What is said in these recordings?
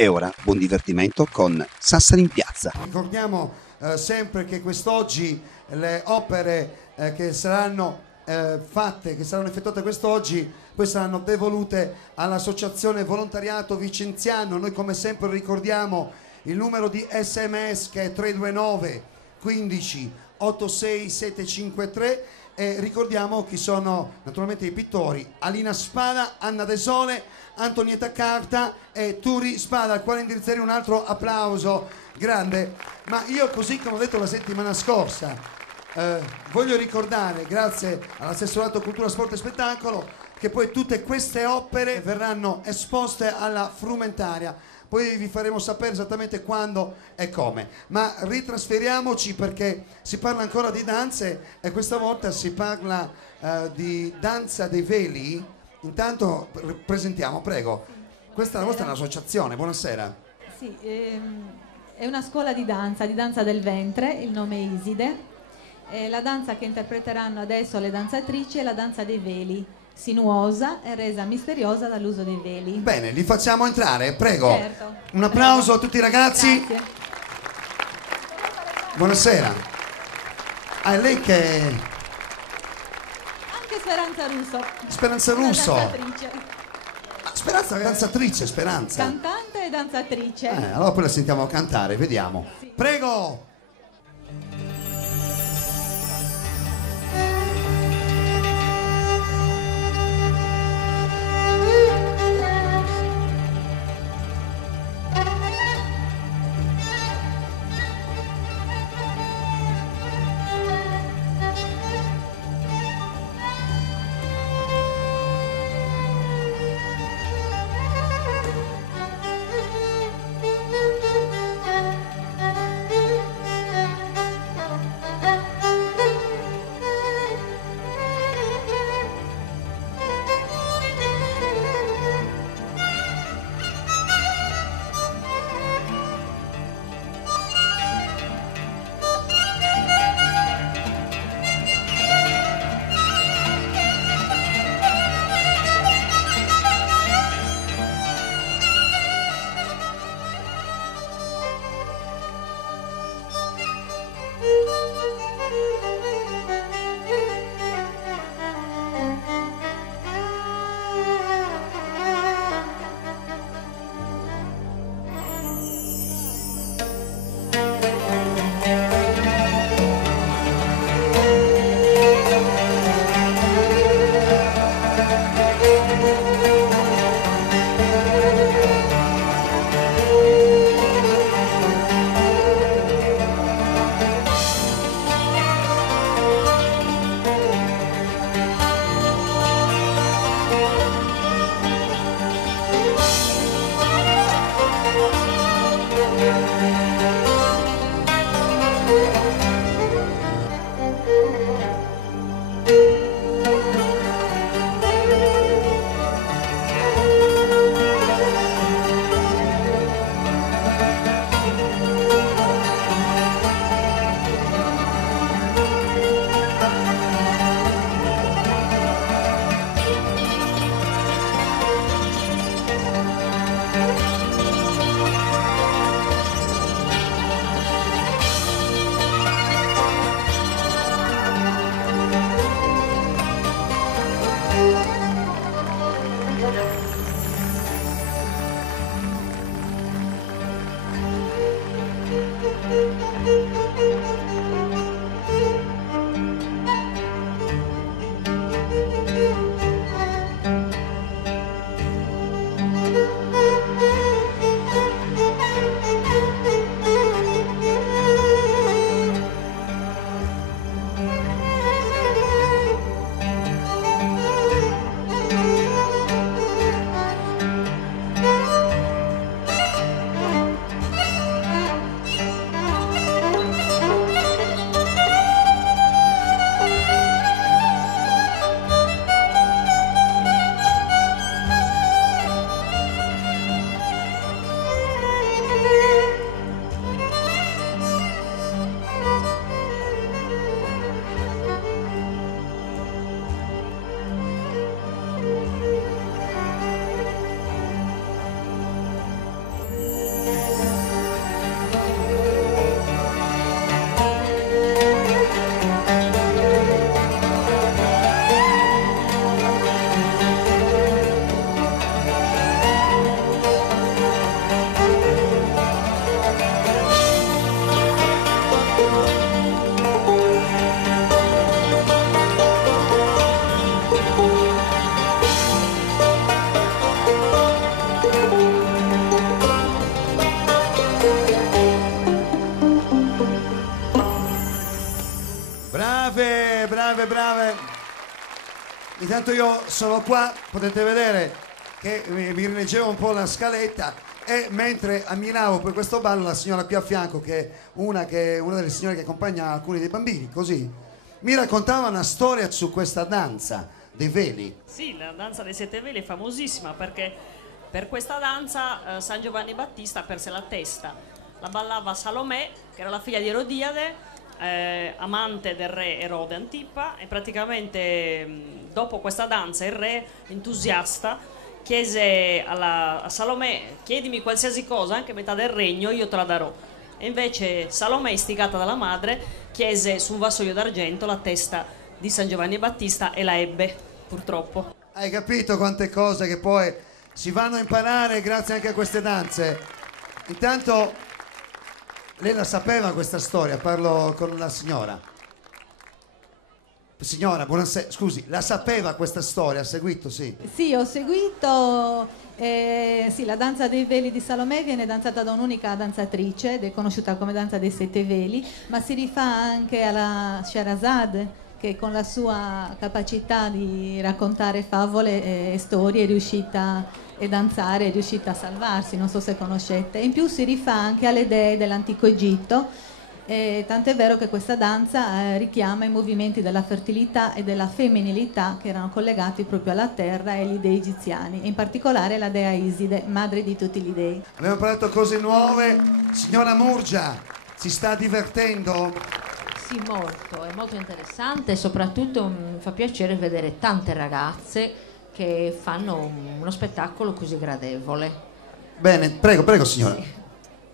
E ora buon divertimento con Sassari in piazza. Ricordiamo sempre che quest'oggi le opere che saranno fatte, che saranno effettuate quest'oggi, poi saranno devolute all'associazione Volontariato Vicenziano. Noi come sempre ricordiamo il numero di SMS che è 329 15 86 753 e ricordiamo chi sono naturalmente i pittori: Alina Spada, Anna De Sole, Antonietta Carta e Turi Spada, al quale indirizzerei un altro applauso grande. Ma io, così come ho detto la settimana scorsa, voglio ricordare, grazie all'assessorato Cultura, Sport e Spettacolo, che poi tutte queste opere verranno esposte alla frumentaria. Poi vi faremo sapere esattamente quando e come. Ma ritrasferiamoci, perché si parla ancora di danze e questa volta si parla di danza dei veli. Intanto presentiamo, prego. Questa la vostra è un'associazione, buonasera. Sì, è una scuola di danza del ventre, il nome è Iside. La danza che interpreteranno adesso le danzatrici è la danza dei veli, sinuosa e resa misteriosa dall'uso dei veli. Bene, li facciamo entrare, prego. Certo, un applauso prego. A tutti i ragazzi. Grazie. Buonasera. Ah, è lei che... Anche Speranza Russo. Speranza Russo. Danzatrice. Speranza è danzatrice, Speranza. Cantante e danzatrice. Allora poi la sentiamo cantare, vediamo. Sì. Prego. Intanto io sono qua, potete vedere che mi rileggevo un po' la scaletta, e mentre ammiravo per questo ballo la signora qui a fianco, che è una delle signore che accompagna alcuni dei bambini, così, mi raccontava una storia su questa danza dei veli. Sì, la danza dei sette veli è famosissima perché per questa danza San Giovanni Battista perse la testa. La ballava Salomè, che era la figlia di Erodiade, amante del re Erode Antipa, e praticamente dopo questa danza il re, entusiasta, chiese a Salomè: chiedimi qualsiasi cosa, anche metà del regno, io te la darò. E invece Salomè, istigata dalla madre, chiese su un vassoio d'argento la testa di San Giovanni Battista e la ebbe, purtroppo. Hai capito quante cose che poi si vanno a imparare grazie anche a queste danze? Intanto lei la sapeva questa storia? Parlo con la signora. Signora, buonasera, scusi, la sapeva questa storia? Ha seguito, sì? Sì, ho seguito. Sì, la danza dei veli di Salomè viene danzata da un'unica danzatrice ed è conosciuta come danza dei sette veli, ma si rifà anche alla Sherazade, che con la sua capacità di raccontare favole e storie è riuscita, e danzare è riuscita a salvarsi, non so se conoscete. In più si rifà anche alle dee dell'antico Egitto, tant'è vero che questa danza richiama i movimenti della fertilità e della femminilità che erano collegati proprio alla terra e agli dei egiziani, in particolare la dea Iside, madre di tutti gli dei. Abbiamo parlato cose nuove. Signora Murgia, si sta divertendo? Sì, molto, è molto interessante e soprattutto mi fa piacere vedere tante ragazze che fanno uno spettacolo così gradevole. Bene, prego, prego signora. Sì.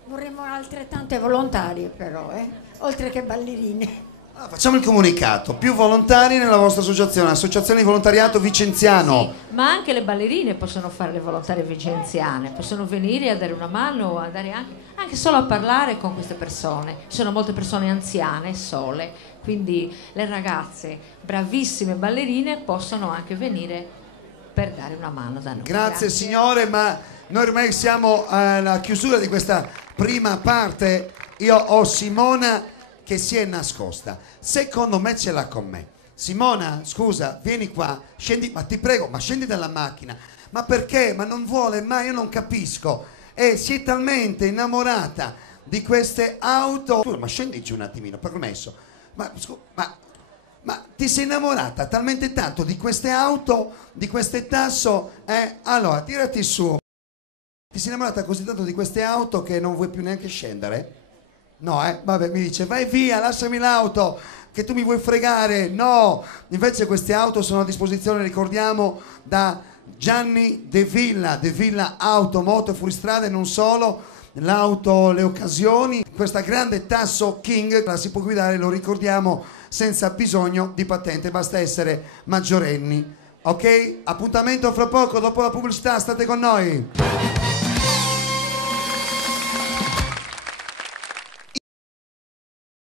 Vorremmo altrettante volontarie però, oltre che ballerine. Allora, facciamo il comunicato: più volontari nella vostra associazione, Associazione di Volontariato Vicenziano. Sì, ma anche le ballerine possono fare le volontarie vicenziane, possono venire a dare una mano, a dare anche solo a parlare con queste persone. Ci sono molte persone anziane, sole, quindi le ragazze, bravissime ballerine, possono anche venire per dare una mano da noi. Grazie signore, ma noi ormai siamo alla chiusura di questa prima parte. Io ho Simona che si è nascosta, secondo me ce l'ha con me. Simona, scusa, vieni qua, scendi, ma ti prego, ma scendi dalla macchina. Ma perché? Ma non vuole mai, io non capisco. E si è talmente innamorata di queste auto. Scusa, ma scendici un attimino, permesso. Ma ti sei innamorata talmente tanto di queste auto, di queste tasso, allora tirati su. Ti sei innamorata così tanto di queste auto che non vuoi più neanche scendere? No, vabbè, mi dice, vai via, lasciami l'auto, che tu mi vuoi fregare. No, invece queste auto sono a disposizione, ricordiamo, da Gianni De Villa Auto, Moto e Fuoristrada, e non solo. L'auto, le occasioni, questa grande Tasso King la si può guidare, lo ricordiamo, senza bisogno di patente, basta essere maggiorenni. Ok? Appuntamento fra poco, dopo la pubblicità, state con noi.